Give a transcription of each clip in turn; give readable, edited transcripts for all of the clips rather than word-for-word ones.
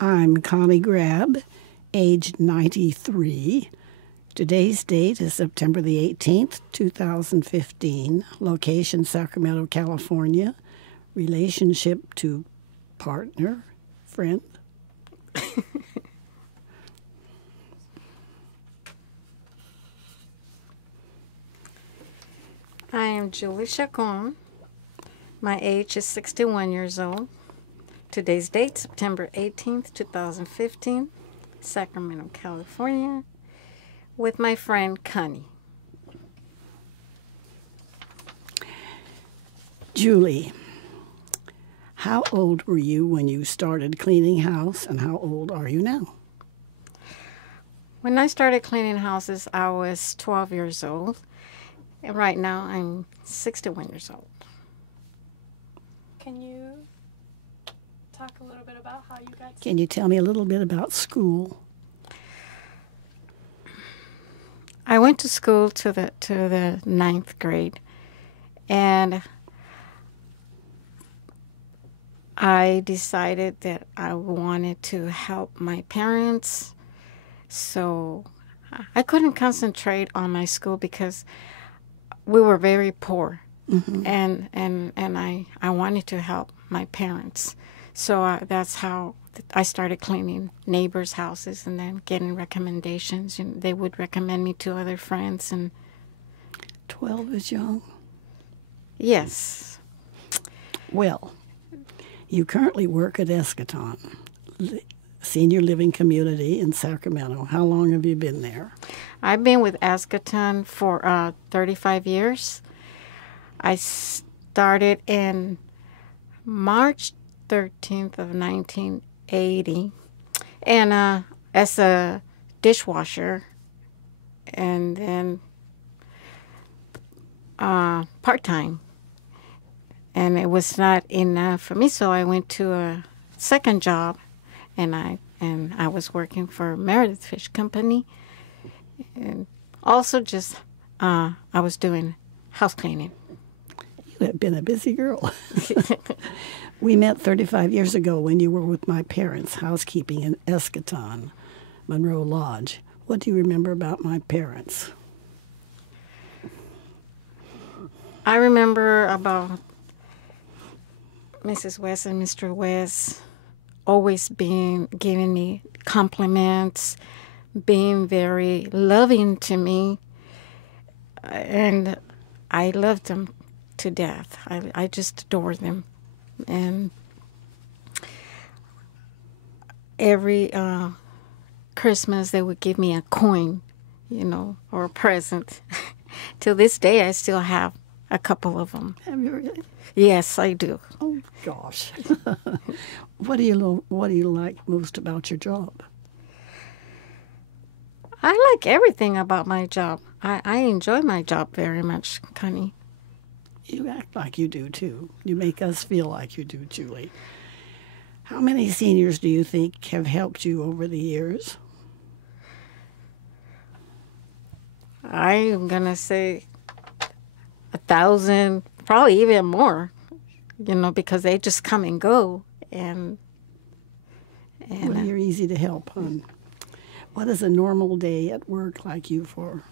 I'm Connie Grab, age 93. Today's date is September the 18th, 2015. Location, Sacramento, California. Relationship to partner, friend. I am Julie Chacón. My age is 61 years old. Today's date, September 18th, 2015, Sacramento, California, with my friend Connie. Julie, how old were you when you started cleaning house, and how old are you now? When I started cleaning houses, I was 12 years old. And right now, I'm 61 years old. Can you talk a little bit about how you got to... Can you tell me a little bit about school? I went to school to the ninth grade, and I decided that I wanted to help my parents, so I couldn't concentrate on my school because we were very poor, and I wanted to help my parents. So that's how I started cleaning neighbors' houses and then getting recommendations. And they would recommend me to other friends. And 12 is young. Yes. Well, you currently work at Eskaton, senior living community in Sacramento. How long have you been there? I've been with Eskaton for 35 years. I started in March 13th of 1980, and as a dishwasher, and then part-time. And it was not enough for me, so I went to a second job, and I was working for Meredith Fish Company. And also just, I was doing house cleaning. You have been a busy girl. We met 35 years ago when you were with my parents, housekeeping in Eskaton, Monroe Lodge. What do you remember about my parents? I remember about Mrs. West and Mr. West always giving me compliments, being very loving to me, and I loved them to death. I just adore them. And every Christmas they would give me a coin, or a present. Till this day, I still have a couple of them. Have you really? Yes, I do. Oh gosh. What do you like most about your job? I like everything about my job. I enjoy my job very much, Connie. You act like you do, too. You make us feel like you do, Julie. How many seniors do you think have helped you over the years? I'm going to say 1,000, probably even more, because they just come and go. And well, you're easy to help, hon. What is a normal day at work like you for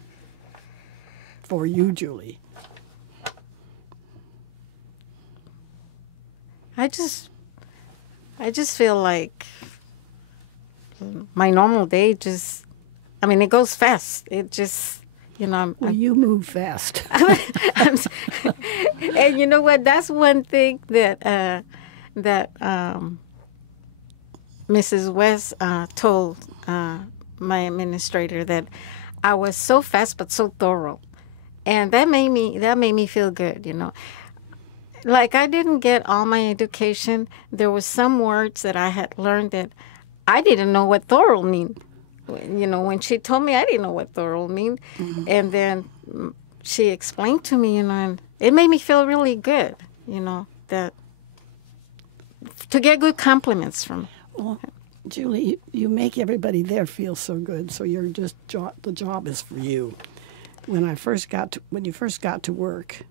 you, Julie? I just feel like my normal day it goes fast. It just, Well, you move fast. And you know what? That's one thing that Mrs. West told my administrator, that I was so fast but so thorough, and that made me feel good. Like, I didn't get all my education. There was some words that I had learned that I didn't know what thorough mean. When she told me, I didn't know what thorough mean. Mm-hmm. And then she explained to me, and it made me feel really good, that to get good compliments from. Well, Julie, you make everybody there feel so good, so the job is for you. When you first got to work,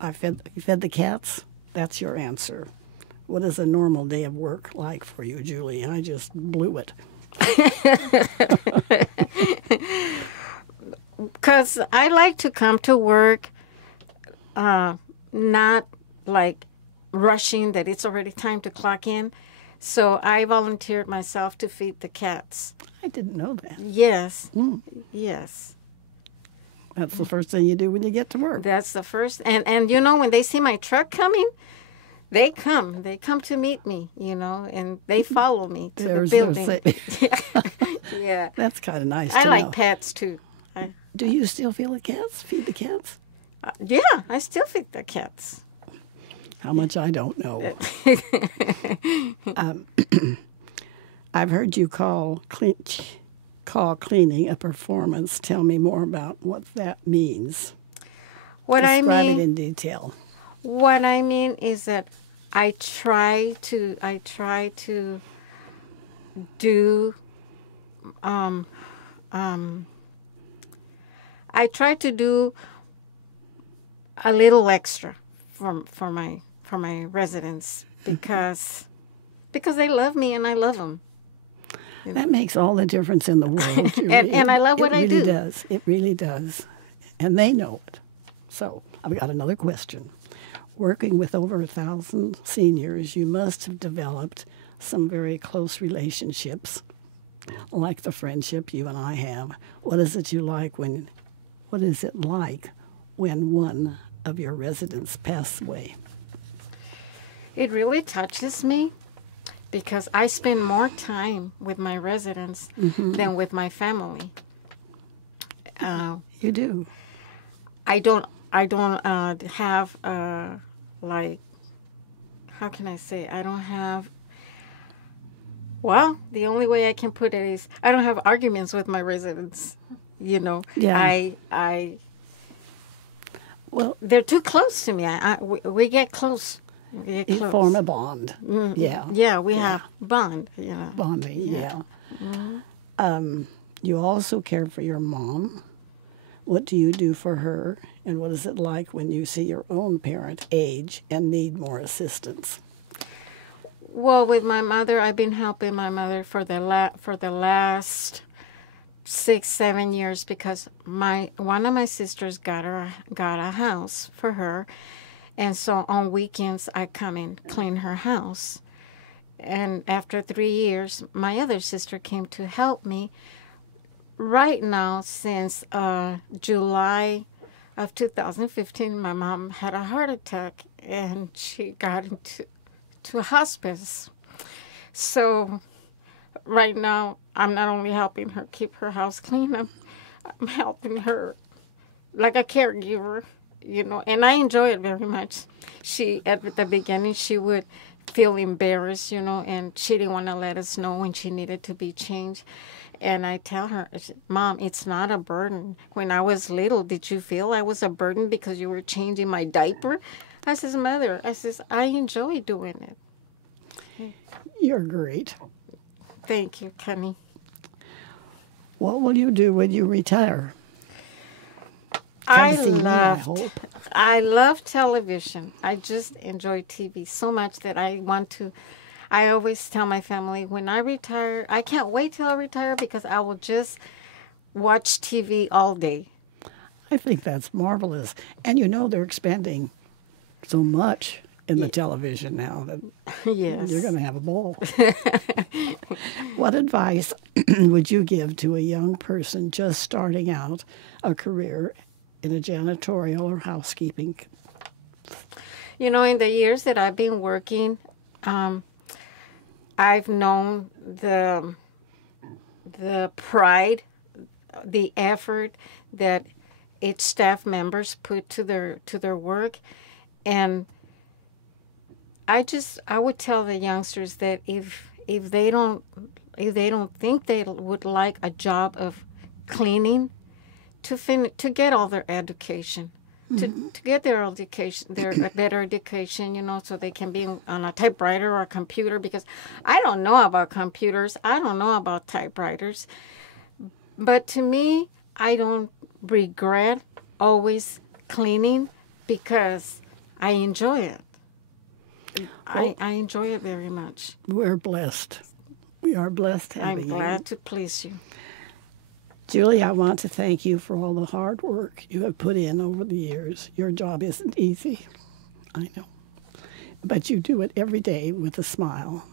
you fed the cats. That's your answer. What is a normal day of work like for you, Julie? I just blew it. Because I like to come to work, not like rushing that it's already time to clock in. So I volunteered myself to feed the cats. I didn't know that. Yes. Yes. That's the first thing you do when you get to work. That's the first. And you know, when they see my truck coming, they come. They come to meet me, you know, and they follow me to the building. Yeah. That's kind of nice I to like know. pets, too. Do you still feed the cats? Yeah, I still feed the cats. How much I don't know. I've heard you call cleaning a performance. Tell me more about what that means. Describe it in detail. What I mean is that I try to do I try to do a little extra for my residents because they love me and I love them. That makes all the difference in the world. and I love what I do. It really does. It really does. And they know it. So I've got another question. Working with over 1,000 seniors, you must have developed some very close relationships, like the friendship you and I have. What is it like when one of your residents passes away? It really touches me because I spend more time with my residents than with my family. You do. I don't have like, how can I say? I don't have. Well, the only way I can put it is I don't have arguments with my residents. You know. Yeah. Well, they're too close to me. We get close. You form a bond. Yeah. Yeah, we have bond. You know. Bonding. Yeah. You also care for your mom. What do you do for her, and what is it like when you see your own parent age and need more assistance? Well, with my mother, I've been helping my mother for the last 6-7 years because one of my sisters got a house for her, and so on weekends I come and clean her house. And after 3 years, my other sister came to help me. Right now, since July of 2015, my mom had a heart attack and she got into a hospice. So right now, I'm not only helping her keep her house clean, I'm helping her like a caregiver, you know, and I enjoy it very much. At the beginning, she would feel embarrassed, you know, and she didn't want to let us know when she needed to be changed. And I tell her, Mom, it's not a burden. When I was little, did you feel I was a burden because you were changing my diaper? I says, Mother, I enjoy doing it. You're great. Thank you, Connie. What will you do when you retire? I love television. I just enjoy TV so much that I always tell my family, when I retire, I can't wait till I retire because I will just watch TV all day. I think that's marvelous. And you know they're expanding so much in the television now that yes. You're going to have a ball. What advice would you give to a young person just starting out a career in a janitorial or housekeeping? You know, in the years that I've been working, I've known the pride, the effort that each staff members put to their work, and I would tell the youngsters that if they don't think they would like a job of cleaning, to get all their education. To get their education, their better education, you know, so they can be on a typewriter or a computer, because I don't know about computers. I don't know about typewriters. But to me, I don't regret always cleaning because I enjoy it. I enjoy it very much. We're blessed. We are blessed having I'm you. glad to please you. Julie, I want to thank you for all the hard work you have put in over the years. Your job isn't easy, I know. But you do it every day with a smile.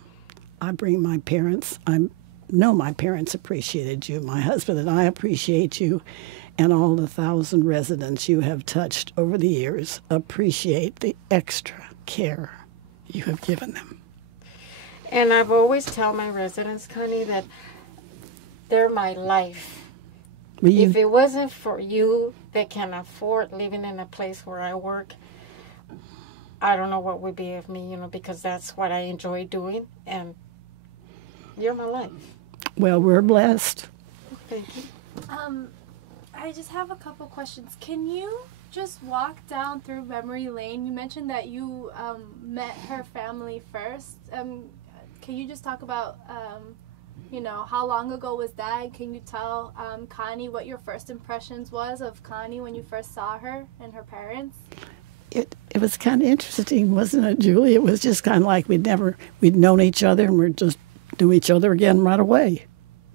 I bring my parents. I know my parents appreciated you. My husband and I appreciate you. And all the 1,000 residents you have touched over the years appreciate the extra care you have given them. And I've always tell my residents, Connie, that they're my life. If it wasn't for you that can afford living in a place where I work, I don't know what would be of me, because that's what I enjoy doing, and you're my life. Well, we're blessed. Thank you. I just have a couple questions. Can you just walk down through memory lane? You mentioned that you met her family first. Can you just talk about, how long ago was that? Can you tell Connie what your first impressions was of Connie when you first saw her and her parents? It was kind of interesting, wasn't it, Julie? It was just kind of like we'd known each other and we'd just knew each other again right away,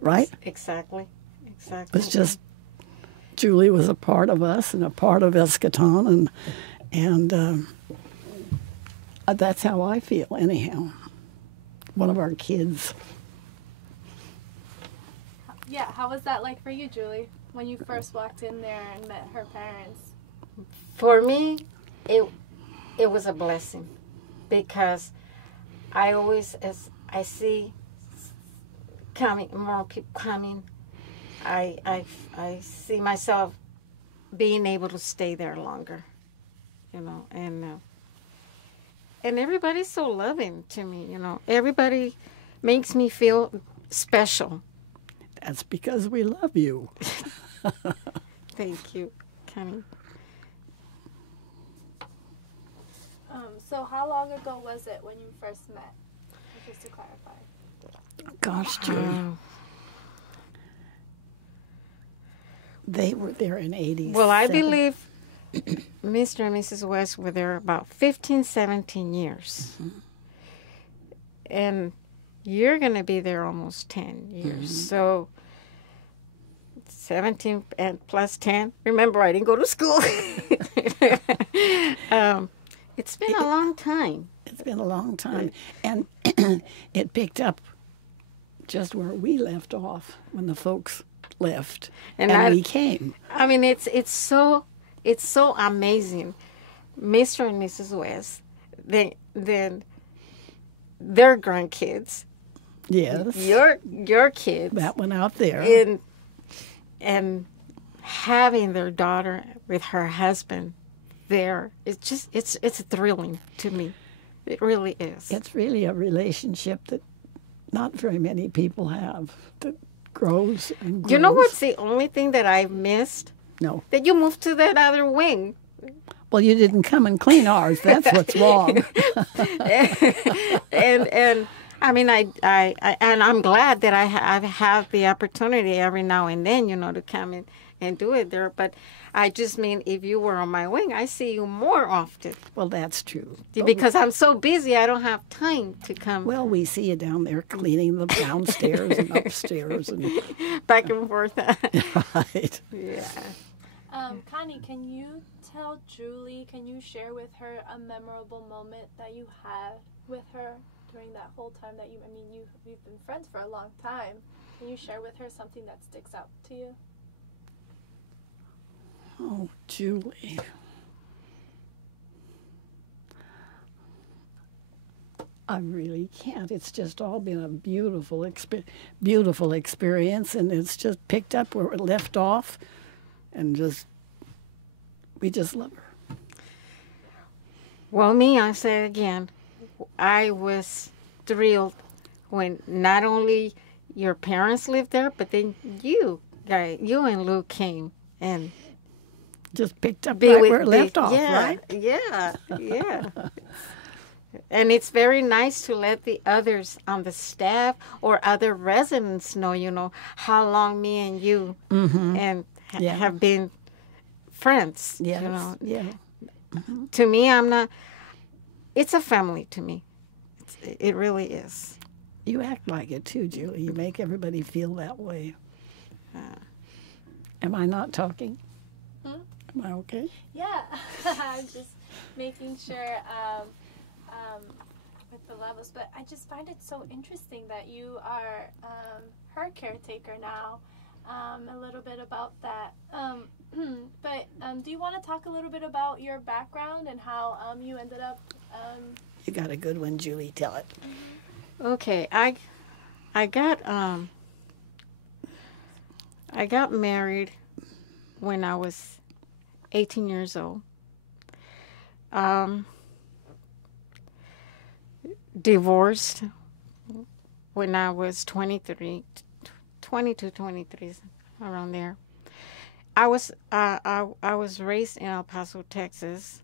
right? Exactly. It was just, Julie was a part of us and a part of Eskaton, and that's how I feel anyhow. One of our kids. Yeah, how was that like for you, Julie, when you first walked in there and met her parents? For me, it was a blessing, because I always, as I see more people coming, I see myself being able to stay there longer, and everybody's so loving to me, Everybody makes me feel special. That's because we love you. Thank you, Connie. So how long ago was it when you first met? Just to clarify. Gosh, Julie. They were there in 87. Well, I believe Mr. and Mrs. West were there about 15, 17 years. Mm-hmm. And you're going to be there almost 10 years. Mm-hmm. So 17 and plus 10. Remember, I didn't go to school. It's been a long time. It's been a long time. And it picked up just where we left off when the folks left and we came. I mean, it's so amazing. Mr. and Mrs. West, then their grandkids. Yes. Your kids. That one out there. And having their daughter with her husband there, it's thrilling to me. It really is. It's really a relationship that not very many people have, that grows and grows. You know what's the only thing that I've missed? No. That you moved to that other wing. Well, you didn't come and clean ours. That's what's wrong. and I mean, and I'm glad that I have the opportunity every now and then, to come in and do it there. But I just mean, if you were on my wing, I see you more often. Well, that's true. Because I'm so busy, I don't have time to come. Well, we see you down there cleaning the downstairs and upstairs. And back and forth. Right. Yeah. Connie, can you tell Julie, can you share with her a memorable moment that you had with her during that whole time that you've been friends for a long time? Can you share with her something that sticks out to you? Oh, Julie. I really can't. It's just all been a beautiful experience, and it's just picked up where it left off, and we just love her. Well, I say again, I was thrilled when not only your parents lived there, but then you and Lou came and just picked up right where it left off, right? Yeah. And it's very nice to let the others on the staff or other residents know, how long me and you and have been friends. Yes. Yeah. To me, I'm not. it's a family to me. It really is. You act like it too, Julie. You make everybody feel that way. Am I not talking? Am I okay? Yeah, I'm just making sure with the levels. But I just find it so interesting that you are her caretaker now. A little bit about that. But do you want to talk a little bit about your background and how you ended up? You got a good one, Julie. Tell it. Okay, I got married when I was 18 years old. Divorced when I was 23, 22, 23, around there. I was raised in El Paso, Texas,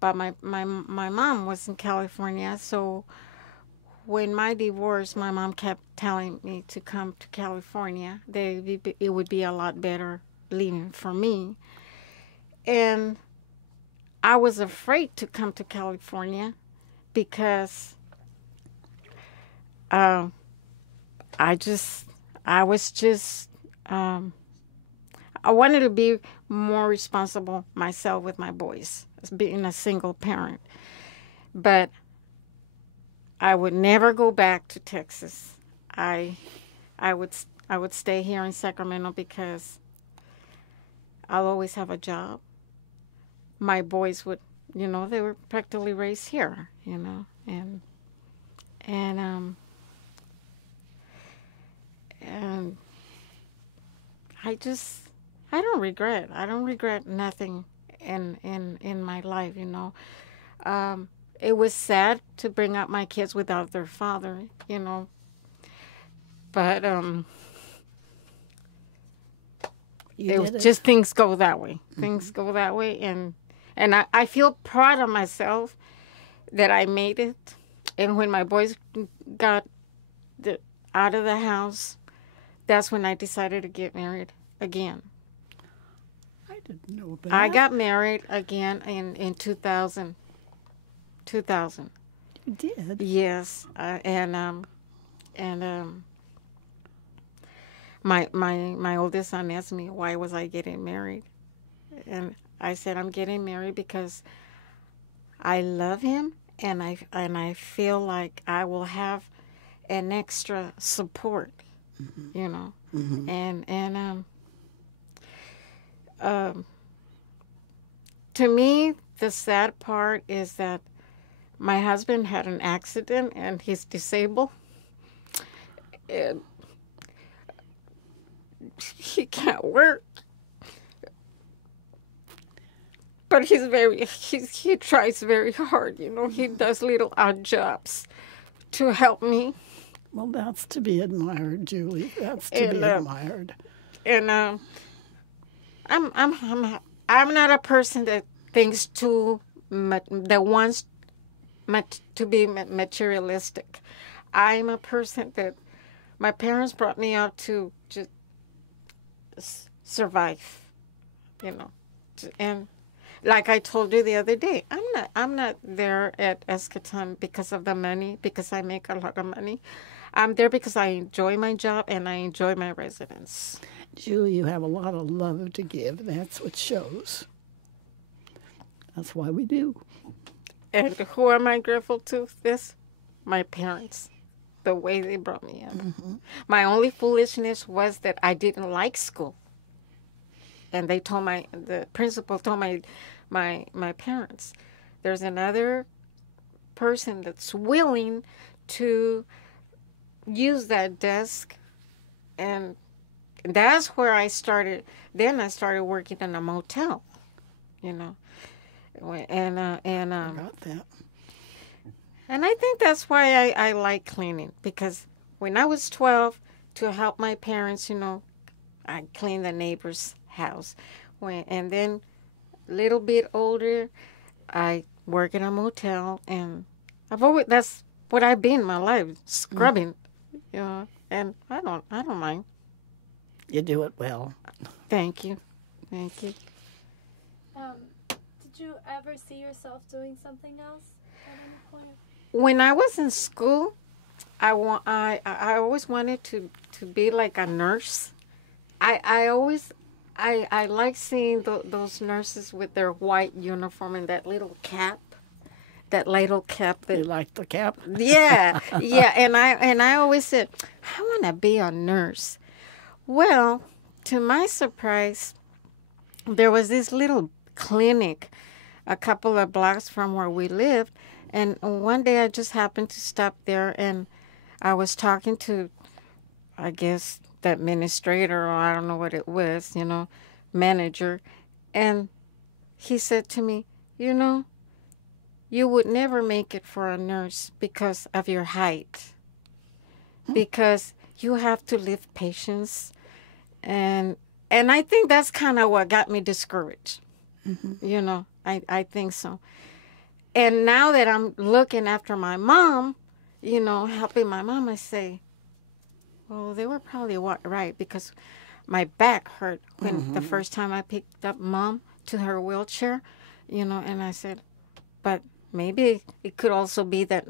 but my mom was in California. So when my divorce, my mom kept telling me to come to California. It would be a lot better living for me. And I was afraid to come to California because I wanted to be more responsible myself with my boys, as being a single parent. But I would never go back to Texas. I would stay here in Sacramento because I'll always have a job. My boys would, they were practically raised here, and I don't regret. I don't regret nothing in my life, It was sad to bring up my kids without their father, But just things go that way. Mm-hmm. Things go that way, and I feel proud of myself that I made it. And when my boys got out of the house, that's when I decided to get married again. I didn't know that. I got married again in 2000. 2000. You did? Yes, my oldest son asked me why was I getting married, and I said I'm getting married because I love him, and I feel like I will have an extra support, Mm-hmm. and to me the sad part is that my husband had an accident and he's disabled. And he can't work. But he tries very hard, He does little odd jobs to help me. Well, that's to be admired, Julie. That's to be admired. And I'm not a person that thinks too much, that wants to be materialistic. I'm a person that my parents brought me up to just survive, and like I told you the other day, I'm not there at Eskaton because of the money, because I make a lot of money. I'm there because I enjoy my job and I enjoy my residence. Julie, you have a lot of love to give. That's what shows. That's why we do. And who am I grateful to? My parents, the way they brought me up. Mm-hmm. My only foolishness was that I didn't like school. And the principal told my parents, there's another person that's willing to use that desk. And that's where I started. Then I started working in a motel, And I got that. And I think that's why I like cleaning, because when I was 12, to help my parents, I cleaned the neighbor's house. And then a little bit older, I work in a motel, and that's what I've been in my life, scrubbing, and I don't mind. You do it well. Thank you. Did you ever see yourself doing something else? at any point? When I was in school, I always wanted to be like a nurse. I like seeing those nurses with their white uniform and that little cap. That little cap. You like the cap? Yeah, yeah. And I always said, I want to be a nurse. Well, to my surprise, there was this little clinic a couple of blocks from where we lived. And one day I just happened to stop there, and I was talking to, I guess, the administrator, or I don't know what it was, manager. And he said to me, you would never make it for a nurse because of your height. Because you have to lift patients. And I think that's kind of what got me discouraged. Mm-hmm. I think so. And now that I'm looking after my mom, helping my mom, I say, well, they were probably right, because my back hurt when the first time I picked up Mom to her wheelchair, and I said, but maybe it could also be that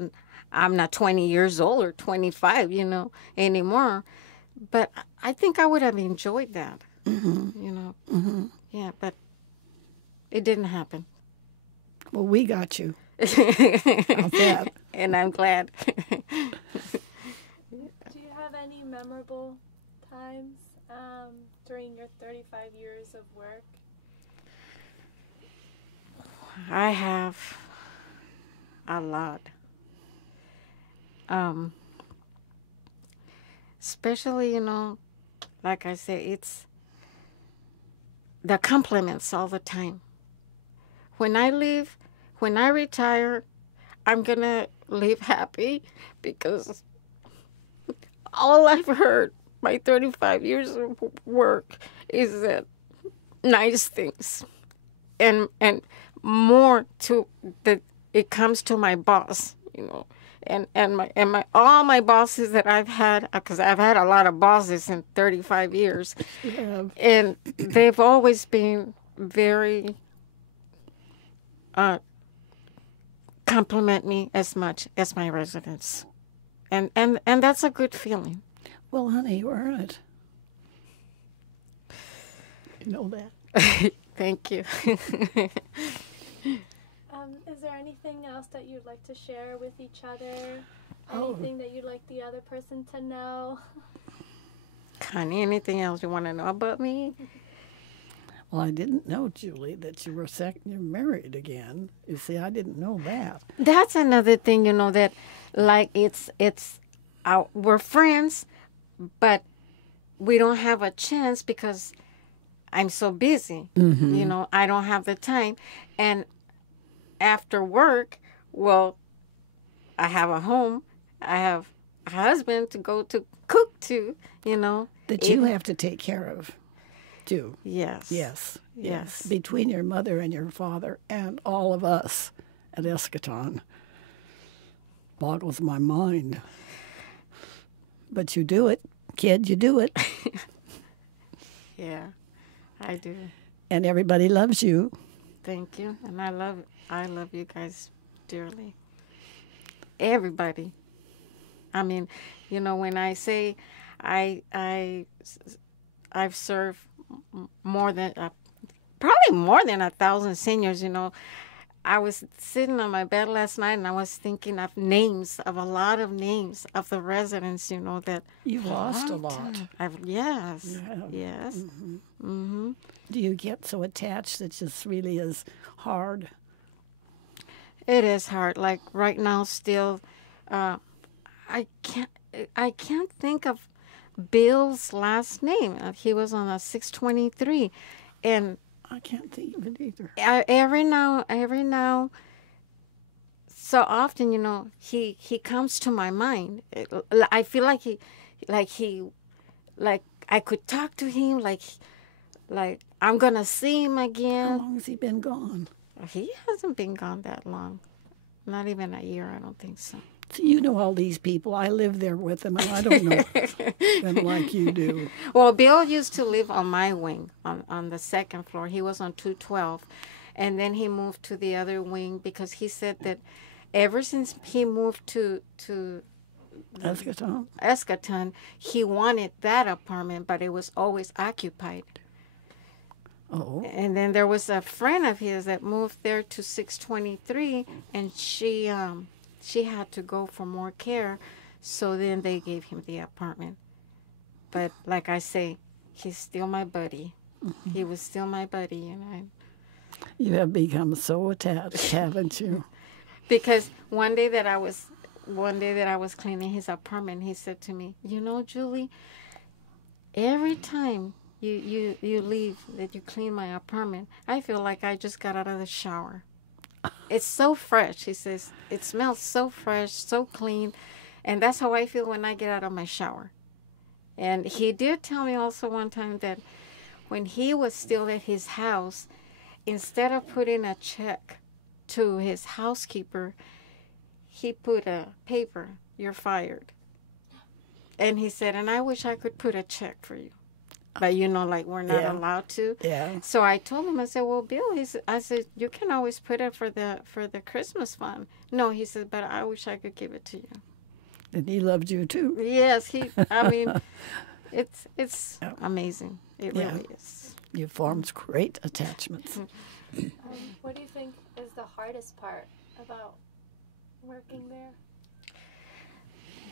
I'm not 20 years old or 25, anymore. But I think I would have enjoyed that, Yeah, but it didn't happen. Well, we got you. How's that? And I'm glad. Do you have any memorable times during your 35 years of work? I have a lot. Especially, like I say, it's the compliments all the time. When I retire, I'm going to leave happy, because all I've heard my 35 years of work is that nice things. And more to that it comes to my boss, and all my bosses that I've had, because I've had a lot of bosses in 35 years, and they've always been very compliment me as much as my residents, and that's a good feeling. Well, honey, you earn it. You know that. Thank you. Is there anything else that you'd like to share with each other? Anything that you'd like the other person to know? Connie, anything else you want to know about me? Well, I didn't know, Julie, that you were you're married again. You see, I didn't know that. That's another thing, that like we're friends, but we don't have a chance because I'm so busy. Mm-hmm. I don't have the time. And after work, well, I have a home. I have a husband to go to cook to, That you have to take care of, too. Yes. Yes. Between your mother and your father and all of us at Eskaton. Boggles my mind. But you do it, kid, you do it. Yeah, I do. And everybody loves you. Thank you. And I love you guys dearly. Everybody. I mean, when I say I've served probably more than 1,000 seniors, I was sitting on my bed last night and I was thinking of names, of a lot of names of the residents, that you've lost a lot. Yes. Mm-hmm. Mm-hmm. Do you get so attached that just really is hard? It is hard. Like right now, still, I can't think of Bill's last name. He was on a 623, and I can't think of it either. Every now, so often, he comes to my mind. I feel like I could talk to him, like I'm gonna see him again. How long has he been gone? He hasn't been gone that long. Not even a year, I don't think so. So you know all these people. I live there with them, and I don't know them like you do. Well, Bill used to live on my wing, on the second floor. He was on 212. And then he moved to the other wing because he said that ever since he moved to Eskaton, he wanted that apartment, but it was always occupied. Oh. And then there was a friend of his that moved there to 623, and she had to go for more care, so then they gave him the apartment. But like I say, he's still my buddy. Mm-hmm. He was still my buddy, and You have become so attached, haven't you? Because one day that I was cleaning his apartment, he said to me, "You know, Julie, every time you leave, that you clean my apartment, I feel like I just got out of the shower. It's so fresh." He says, "It smells so fresh, so clean." And that's how I feel when I get out of my shower. And he did tell me also one time that when he was still at his house, instead of putting a check to his housekeeper, he put a paper, "You're fired." And he said, "And I wish I could put a check for you. But, like we're not allowed to." Yeah. So I told him, I said, "Well, Bill," I said, "you can always put it for the Christmas fund." "No," he said, "but I wish I could give it to you." And he loved you too. Yes, it's amazing. It really is. You formed great attachments. What do you think is the hardest part about working there?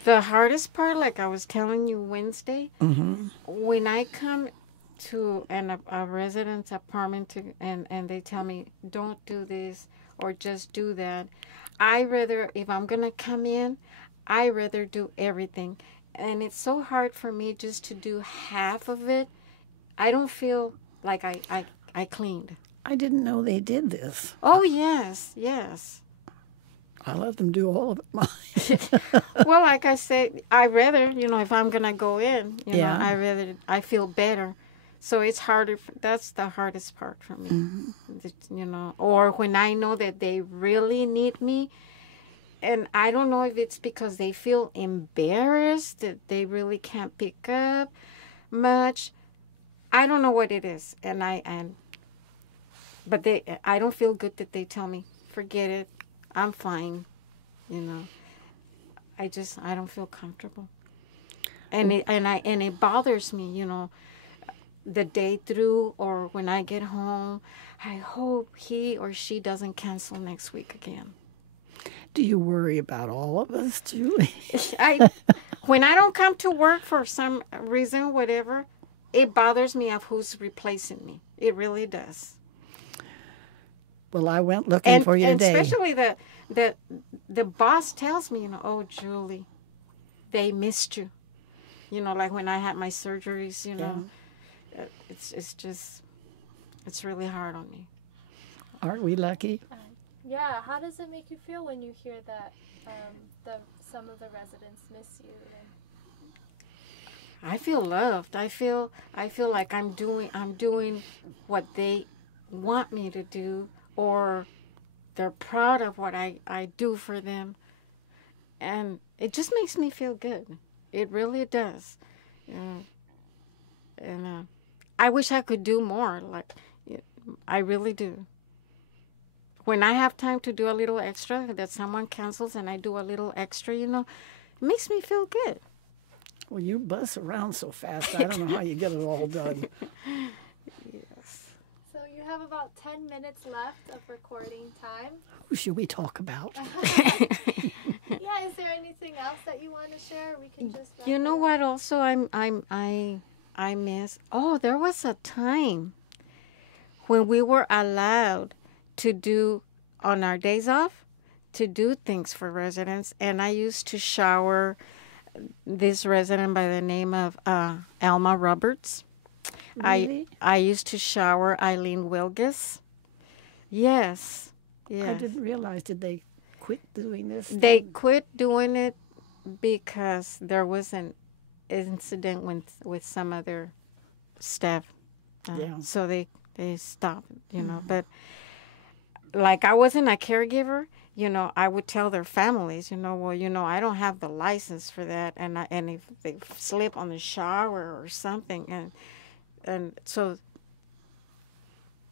The hardest part, like I was telling you Wednesday, Mm-hmm. when I come to a resident's apartment and they tell me, "Don't do this," or "Just do that," if I'm going to come in, I rather do everything. And it's so hard for me just to do half of it. I don't feel like I cleaned. I didn't know they did this. Oh, yes. I let them do all of it. Well, like I said, I rather, if I'm going to go in, I feel better. So it's harder. That's the hardest part for me. Mm-hmm. Or when I know that they really need me. And I don't know if it's because they feel embarrassed that they really can't pick up much. I don't know what it is. But I don't feel good that they tell me, "Forget it, I'm fine." I don't feel comfortable. And it bothers me, the day through or when I get home. I hope he or she doesn't cancel next week again. Do you worry about all of us, Julie? When I don't come to work for some reason, whatever, it bothers me of who's replacing me. It really does. Well, I went looking for you today. And especially the boss tells me, "Oh, Julie, they missed you." Like when I had my surgeries, it's really hard on me. Aren't we lucky? Yeah, how does it make you feel when you hear that some of the residents miss you? I feel loved. I feel like I'm doing what they want me to do, or they're proud of what I do for them, and it just makes me feel good. It really does. And I wish I could do more. Like I really do. When I have time to do a little extra, that someone cancels and I do a little extra, it makes me feel good. Well, you buzz around so fast, I don't know how you get it all done. Yes. So you have about 10 minutes left of recording time. Who should we talk about? Yeah, is there anything else that you want to share? We can just. You know what? Also, I miss. Oh, there was a time when we were allowed to do on our days off, to do things for residents, and I used to shower this resident by the name of Alma Roberts. Really? I used to shower Eileen Wilgus. Yes. I didn't realize. Did they quit doing this? They quit doing it because there was an incident with some other staff. So they stopped, But like I wasn't a caregiver, I would tell their families, well, I don't have the license for that, and if they slip on the shower or something, and so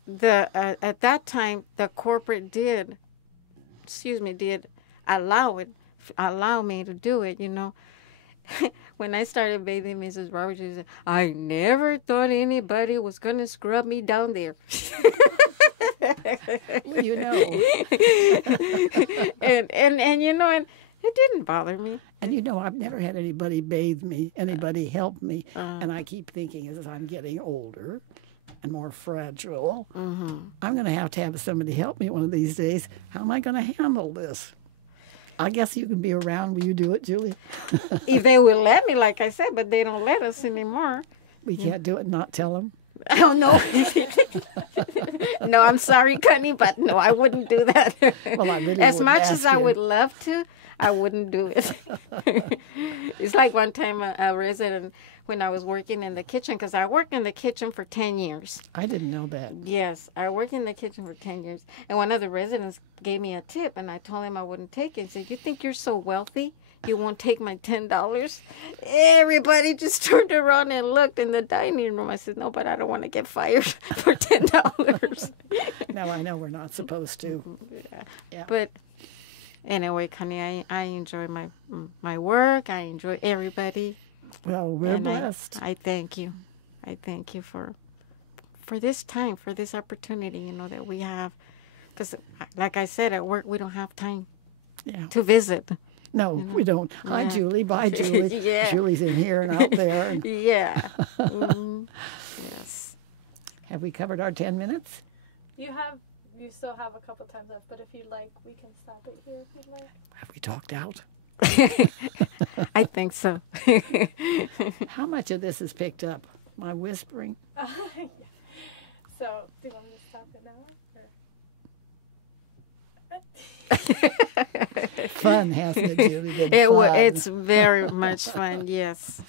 at that time the corporate did allow me to do it, you know. When I started bathing Mrs. Roberts, she said, I never thought anybody was going to scrub me down there. Well, you know. and you know, and it didn't bother me. And you know, I've never had anybody bathe me, anybody help me. And I keep thinking as I'm getting older and more fragile, I'm going to have somebody help me one of these days. How am I going to handle this? I guess you can be around. Will you do it, Julie? If they will let me, like I said, but they don't let us anymore. We can't do it and not tell them. Oh, no. No, I'm sorry, Connie, but no, I wouldn't do that. Well, I really as wouldn't much ask as I you. would love to, I wouldn't do it. It's like one time a resident, when I was working in the kitchen, because I worked in the kitchen for 10 years. I didn't know that. Yes, I worked in the kitchen for 10 years. And one of the residents gave me a tip, and I told him I wouldn't take it. He said, you think you're so wealthy? You won't take my $10? Everybody just turned around and looked in the dining room. I said, no, but I don't want to get fired for $10. Now I know we're not supposed to. Yeah. But anyway, Connie, I enjoy my work. I enjoy everybody. Well, we're And blessed. I thank you. I thank you for this time, for this opportunity, you know, that we have. Because, like I said, at work, we don't have time Yeah. to visit. No, we don't. Hi, Yeah. Julie. Bye, Julie. Yeah. Julie's in here and out there. And Yeah. Yes. have we covered our 10 minutes? You still have a couple times left, but if you'd like, we can stop it here if you'd like. Have we talked out? I think so. How much of this is picked up? My whispering? Yeah. So, do you want me to stop it now? Or? Fun, hasn't it, Julie? Been fun. It's very much fun, yes.